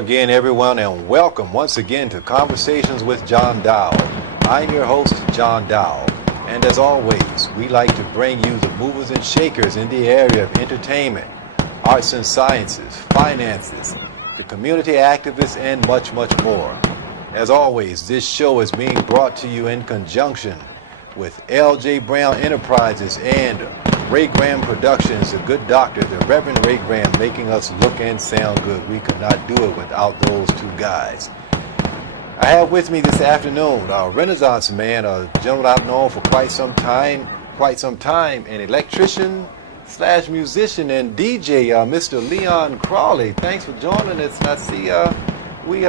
again, everyone, and welcome once again to Conversations with John Dowl. I'm your host, John Dowl, and as always, we like to bring you the movers and shakers in the area of entertainment, arts and sciences, finances, the community activists, and much, much more. As always, this show is being brought to you in conjunction with L.J. Brown Enterprises and Ray Graham Productions, the good doctor, the Reverend Ray Graham, making us look and sound good. We could not do it without those two guys. I have with me this afternoon a Renaissance man, a gentleman I've known for quite some time, an electrician slash musician and DJ, Mr. Leon Crawley. Thanks for joining us. And I see we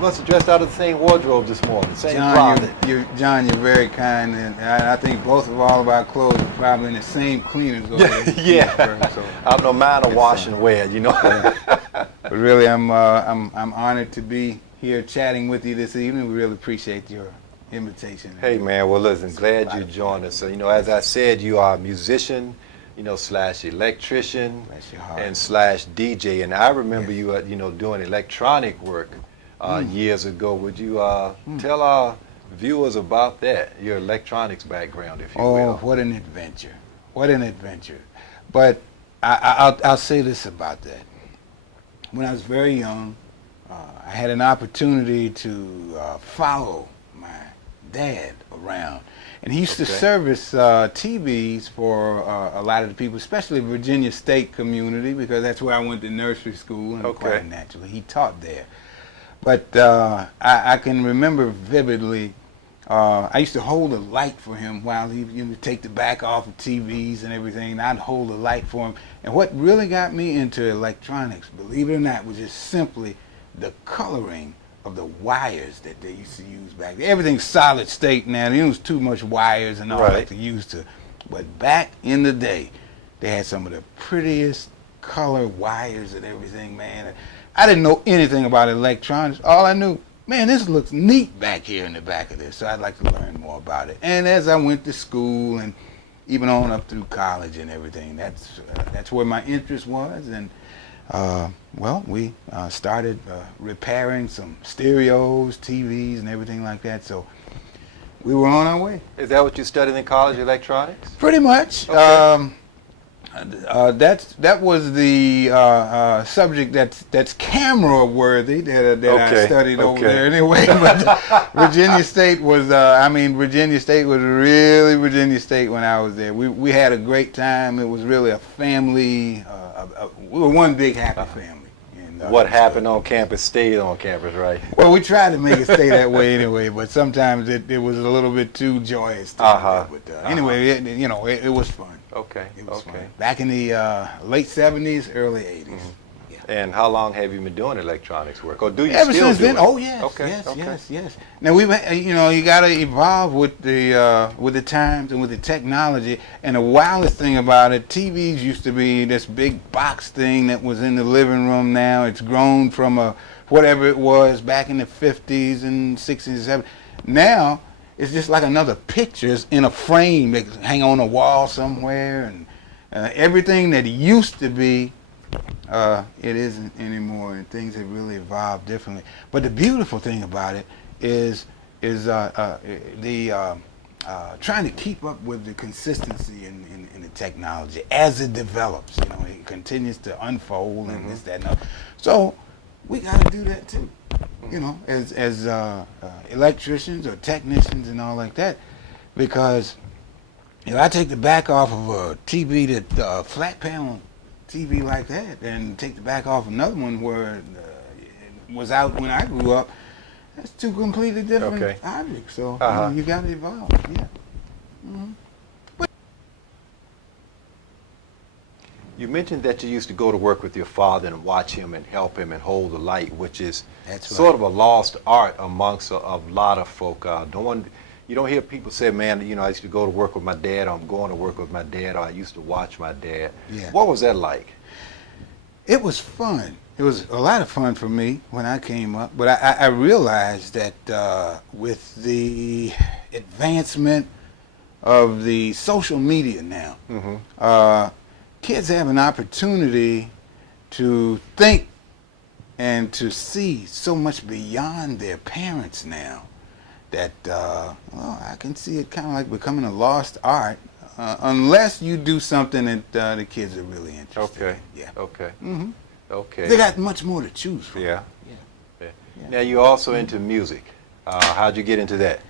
must have dressed out of the same wardrobe this morning, same closet. John, you're very kind, and I think both of all of our clothes are probably in the same cleaners. Yeah. So I don't know, mine are wash and wear, you know. But really, I'm honored to be here chatting with you this evening. We really appreciate your invitation. Hey man, well listen, glad you joined us. So, you know, as I said, you are a musician, you know, slash electrician and slash DJ. And I remember you, you know, doing electronic work years ago. Would you tell our viewers about that, your electronics background, if you will? Oh, what an adventure. What an adventure. But I'll say this about that. When I was very young, I had an opportunity to follow my dad around. And he used to service TVs for a lot of the people, especially Virginia State community, because that's where I went to nursery school, and quite naturally, he taught there. But I can remember vividly, I used to hold a light for him while he would take the back off of TVs and everything, and I'd hold a light for him. And what really got me into electronics, believe it or not, was just simply the coloring of the wires that they used to use back then. Everything's solid state now. There was too much wires and all that to use to. But back in the day, they had some of the prettiest color wires and everything, man. I didn't know anything about electronics. All I knew, man, this looks neat back here in the back of this. So I'd like to learn more about it. And as I went to school and even on up through college and everything, that's where my interest was. And well, we started repairing some stereos, TVs, and everything like that. So we were on our way. Is that what you studied in college, electronics? Pretty much. Okay. That was the subject that's camera worthy that I studied over there anyway. But Virginia State was Virginia State was really Virginia State when I was there. We had a great time. It was really a family. We were one big happy family. And, what happened on campus stayed on campus, right? Well, we tried to make it stay that way anyway, but sometimes it was a little bit too joyous. Anyway, it was fun. Okay. It was fun. Back in the late 70s, early 80s. Mm-hmm. Yeah. And how long have you been doing electronics work? Or do you Ever still since do then? it? Oh yes, yes. Now you got to evolve with the times and with the technology. And the wildest thing about it, TVs used to be this big box thing that was in the living room. Now it's grown from whatever it was back in the 50s and 60s and 70s. Now it's just like another picture in a frame that hang on a wall somewhere, and everything that used to be, it isn't anymore, and things have really evolved differently. But the beautiful thing about it is trying to keep up with the consistency in the technology as it develops. You know, it continues to unfold and this, that, and that. So we got to do that too. You know, as electricians or technicians and all like that, because if I take the back off of a TV that flat panel TV like that, and take the back off another one where it was out when I grew up, that's two completely different objects. So you got to evolve. Yeah. Mm-hmm. You mentioned that you used to go to work with your father and watch him and help him and hold the light, which is sort of a lost art amongst a lot of folk. You don't hear people say, man, you know, I used to go to work with my dad, or I'm going to work with my dad, or I used to watch my dad. Yeah. What was that like? It was fun. It was a lot of fun for me when I came up, but I realized that with the advancement of the social media now, kids have an opportunity to think and to see so much beyond their parents now that well, I can see it kind of like becoming a lost art unless you do something that the kids are really interested Okay. in. Yeah. Okay. Mm-hmm. Okay. They got much more to choose from. Yeah. Yeah. Now you're also into music. How'd you get into that?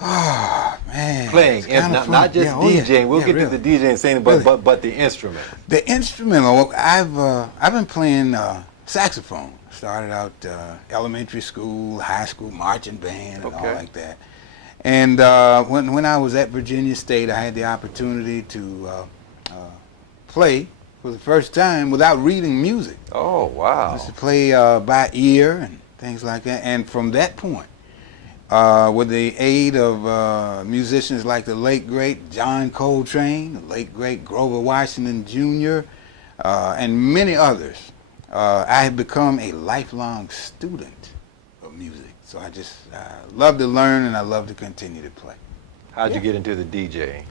Oh man, Playing, it's kinda not, fun. not just Yeah, oh, yeah. DJing. We'll Yeah, get really. to the DJing thing, but, Really. but the instrument. The instrumental, I've been playing saxophone. Started out elementary school, high school, marching band, and all Okay. like that. And when I was at Virginia State, I had the opportunity to play for the first time without reading music. Oh, I wow. used to play by ear and things like that. And from that point, with the aid of musicians like the late great John Coltrane, the late great Grover Washington Jr., and many others, I have become a lifelong student of music. So I just love to learn and I love to continue to play. How'd you Yeah. get into the DJing?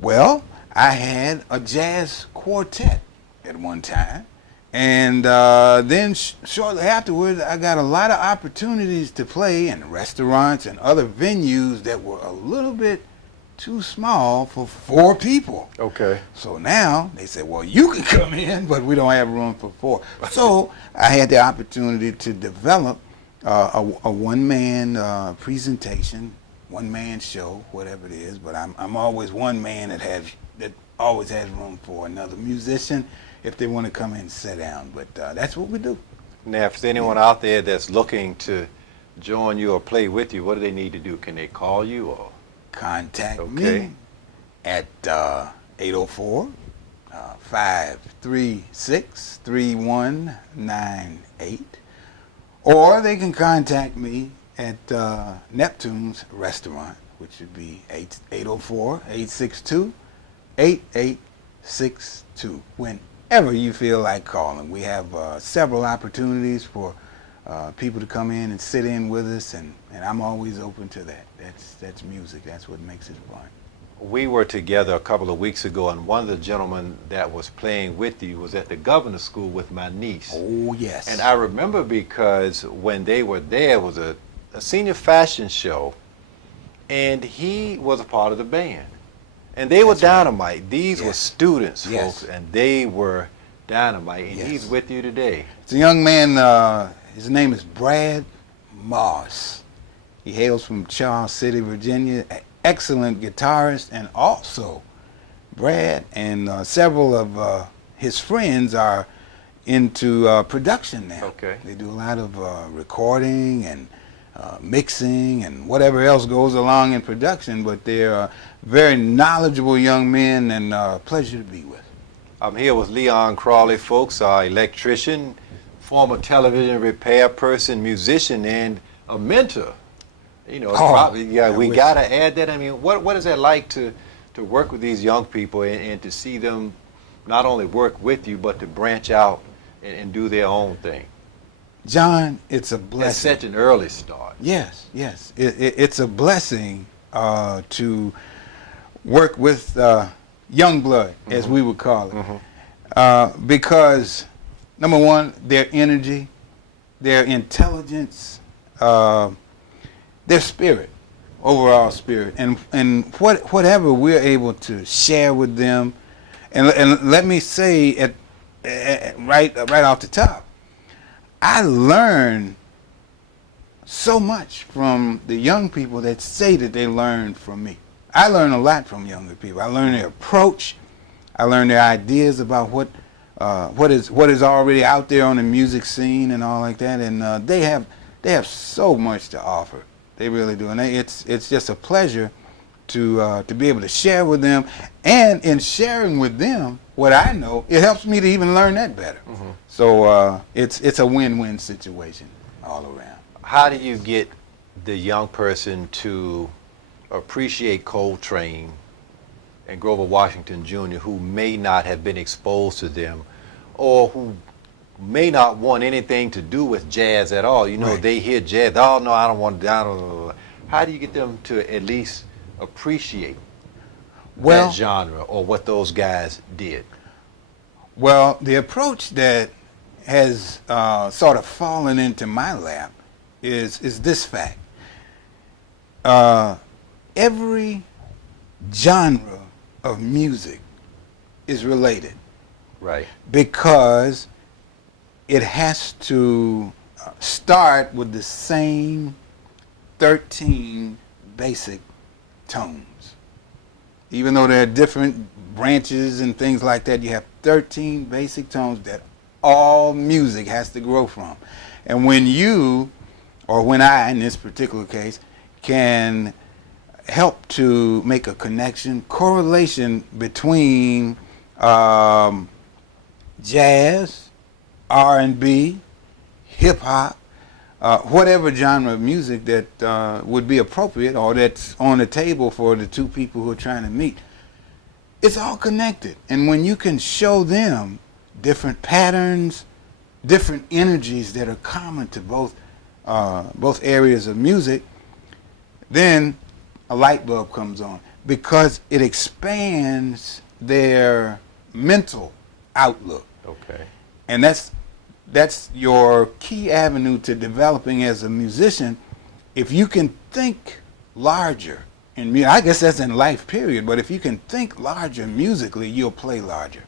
Well, I had a jazz quartet at one time. And then shortly afterwards, I got a lot of opportunities to play in restaurants and other venues that were a little bit too small for 4 people. Okay. So now they say, well, you can come in, but we don't have room for 4. So I had the opportunity to develop a one-man presentation, one-man show, whatever it is. But I'm always one man that always has room for another musician if they want to come in and sit down. But that's what we do. Now, if there's anyone out there that's looking to join you or play with you, what do they need to do? Can they call you or? Contact Okay. me at 804-536-3198. Or they can contact me at Neptune's Restaurant, which would be 804-862-8862. Whenever you feel like calling. We have several opportunities for people to come in and sit in with us, and I'm always open to that. That's music. That's what makes it fun. We were together a couple of weeks ago, and one of the gentlemen that was playing with you was at the governor's school with my niece. Oh, yes. And I remember because when they were there, it was a senior fashion show, and he was a part of the band. And they were That's right. dynamite. These were Yes. students, Yes. folks, and they were dynamite. And Yes. he's with you today. It's a young man, his name is Brad Moss. He hails from Charles City, Virginia. An excellent guitarist, and also Brad and several of his friends are into production now. Okay. They do a lot of recording and mixing and whatever else goes along in production, but they're very knowledgeable young men and pleasure to be with. I'm here with Leon Crawley, folks, our electrician, former television repair person, musician, and a mentor. You know, probably, yeah, we got to add that. I mean, what is that like to work with these young people and to see them not only work with you, but to branch out and do their own thing? John, it's a At blessing. such an early start. Yes, yes. It's a blessing to work with young blood, as we would call it. Because, number one, their energy, their intelligence, their spirit, overall spirit, and whatever we're able to share with them. And let me say, right off the top, I learn so much from the young people that say that they learned from me. I learn a lot from younger people. I learn their approach. I learn their ideas about what is already out there on the music scene and all like that. And they have so much to offer. They really do. And it's just a pleasure to be able to share with them. And in sharing with them what I know, it helps me to even learn that better. So it's a win-win situation all around. How do you get the young person to appreciate Coltrane and Grover Washington Jr., who may not have been exposed to them, or who may not want anything to do with jazz at all? You know, Right. they hear jazz, oh no, I don't want to. How do you get them to at least appreciate that genre or what those guys did? Well, the approach that has sort of fallen into my lap is this fact. Every genre of music is related. Right. Because it has to start with the same 13 basic tones. Even though there are different branches and things like that, you have 13 basic tones that all music has to grow from. And when you, or when I, in this particular case, can help to make a connection, correlation between jazz, R&B, hip-hop, whatever genre of music that would be appropriate or that's on the table for the two people who are trying to meet. It's all connected. And when you can show them different patterns, different energies that are common to both areas of music, then a light bulb comes on because it expands their mental outlook. Okay. And that's your key avenue to developing as a musician. If you can think larger in music, I guess that's in life period, but if you can think larger musically, you'll play larger.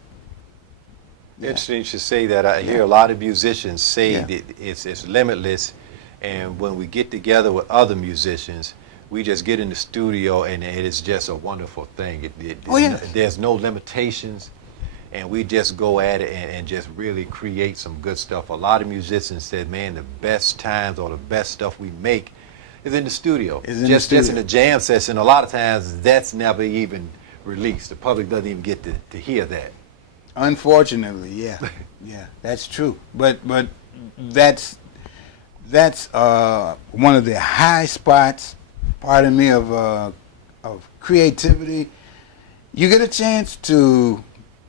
Yeah. Interesting you should say that. I hear a lot of musicians say Yeah. that it's limitless, and when we get together with other musicians, we just get in the studio and it is just a wonderful thing. Yes. There's no limitations, and we just go at it and just really create some good stuff. A lot of musicians said, man, the best times or the best stuff we make is in the studio. Just in the jam session. A lot of times that's never even released. The public doesn't even get to hear that. Unfortunately, yeah. Yeah, that's true. But that's one of the high spots, pardon me, of creativity. You get a chance to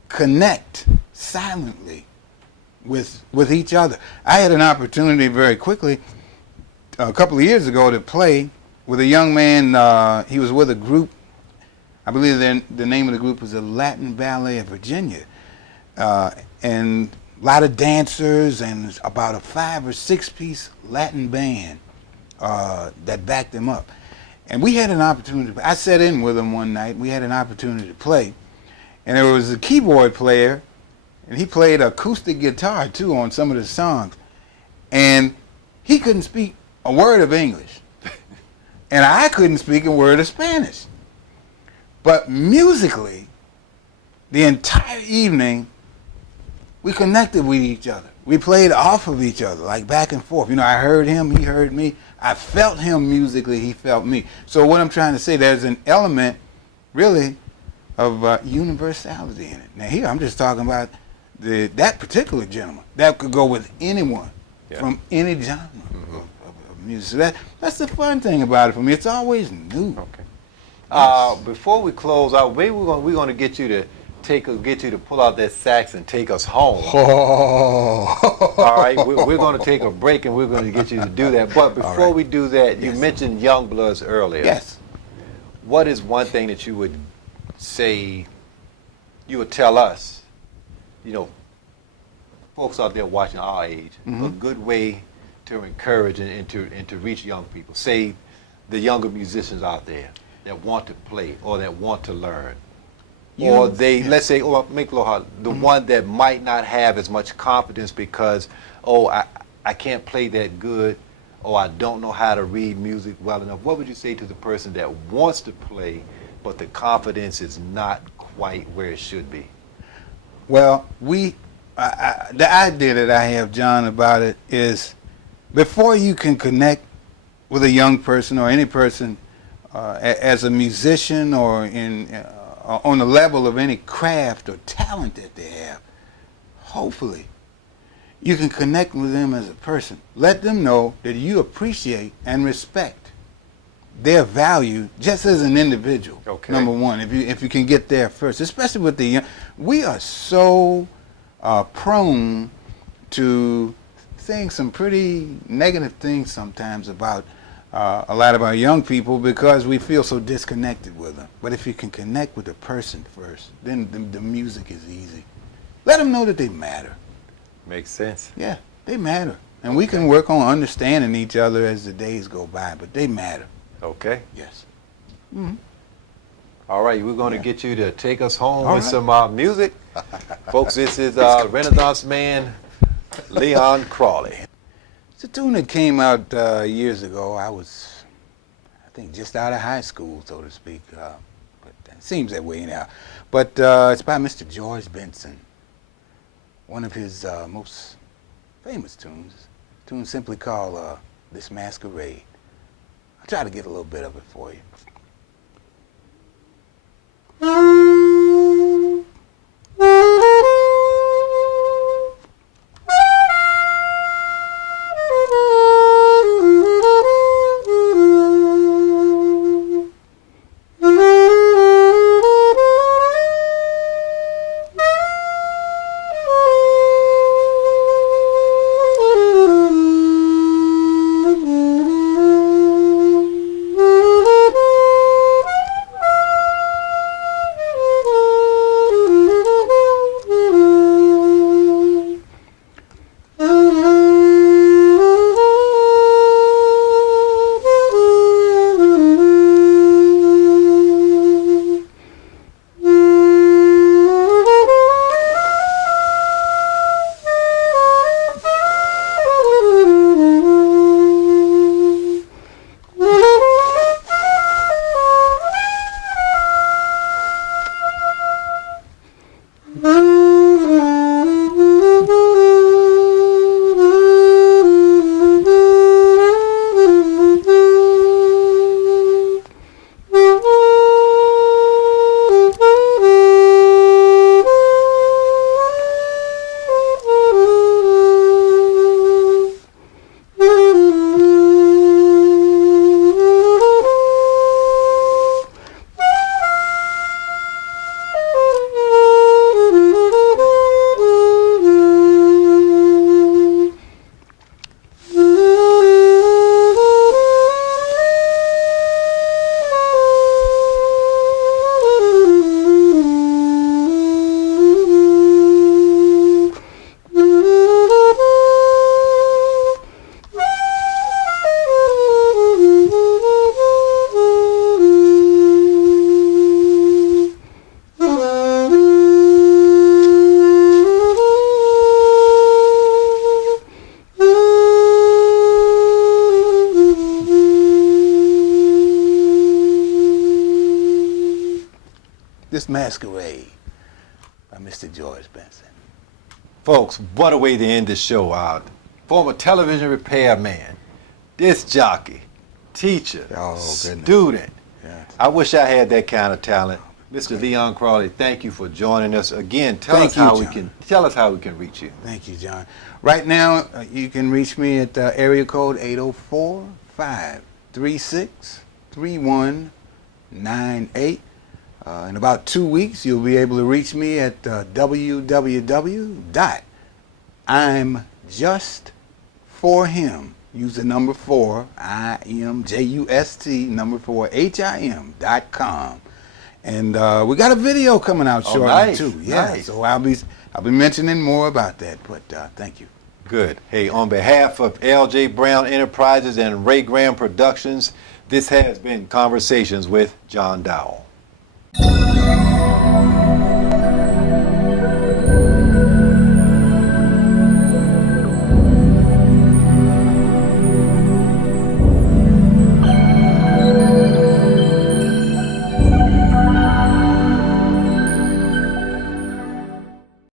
connect silently with each other. I had an opportunity very quickly a couple of years ago to play with a young man. He was with a group. I believe the name of the group was the Latin Ballet of Virginia, and a lot of dancers and about a 5 or 6 piece Latin band that backed them up. And we had an opportunity. I sat in with them one night. We had an opportunity to play. And there was a keyboard player, and he played acoustic guitar, too, on some of the songs. And he couldn't speak a word of English. And I couldn't speak a word of Spanish. But musically, the entire evening, we connected with each other. We played off of each other, like back and forth. You know, I heard him, he heard me. I felt him musically, he felt me. So what I'm trying to say, there's an element, really, of universality in it. Now here, I'm just talking about that particular gentleman. That could go with anyone from any genre of music. So that's the fun thing about it for me. It's always new. Okay. Yes. Before we close out, maybe we're going to get you to pull out that sax and take us home. Oh. All right, we're going to take a break and we're going to get you to do that. But before we do that, you mentioned Young Bloods earlier. Yes. What is one thing that you would say, you would tell us, you know, folks out there watching our age, a good way to encourage and to reach young people, say the younger musicians out there that want to play or that want to learn? Or they, let's say, or make it a little hard, the one that might not have as much confidence because, I can't play that good, or I don't know how to read music well enough. What would you say to the person that wants to play, but the confidence is not quite where it should be? Well, the idea that I have, John, about it is before you can connect with a young person or any person as a musician or on the level of any craft or talent that they have, hopefully you can connect with them as a person. Let them know that you appreciate and respect their value just as an individual. Okay. Number one, if you can get there first, especially with the young. We are so prone to saying some pretty negative things sometimes about a lot of our young people because we feel so disconnected with them. But if you can connect with the person first, then the music is easy. Let them know that they matter. Makes sense. Yeah, they matter. And we can work on understanding each other as the days go by, but they matter. Okay. Yes. All right, we're going to get you to take us home All with right. some music. Folks, this is Renaissance man Leon Crawley. It's a tune that came out years ago. I think, just out of high school, so to speak. But it seems that way now. But it's by Mr. George Benson. One of his most famous tunes. A tune simply called This Masquerade. I'll try to get a little bit of it for you. This Masquerade by Mr. George Benson. Folks, what a way to end the show out. Former television repairman, disc jockey, teacher, Oh, goodness. student. Yeah. I wish I had that kind of talent. Mr. Leon Crawley, thank you for joining us. Again, tell us how we can reach you. Thank you, John. Right now, you can reach me at area code 804-536-3198. In about 2 weeks, you'll be able to reach me at www.imjustforhim. Use the number 4, IMJUST4HIM.com. And we got a video coming out shortly nice, too. Yeah, nice. so I'll be mentioning more about that. But thank you. Good. Hey, on behalf of L.J. Brown Enterprises and Ray Graham Productions, this has been Conversations with John Dowl.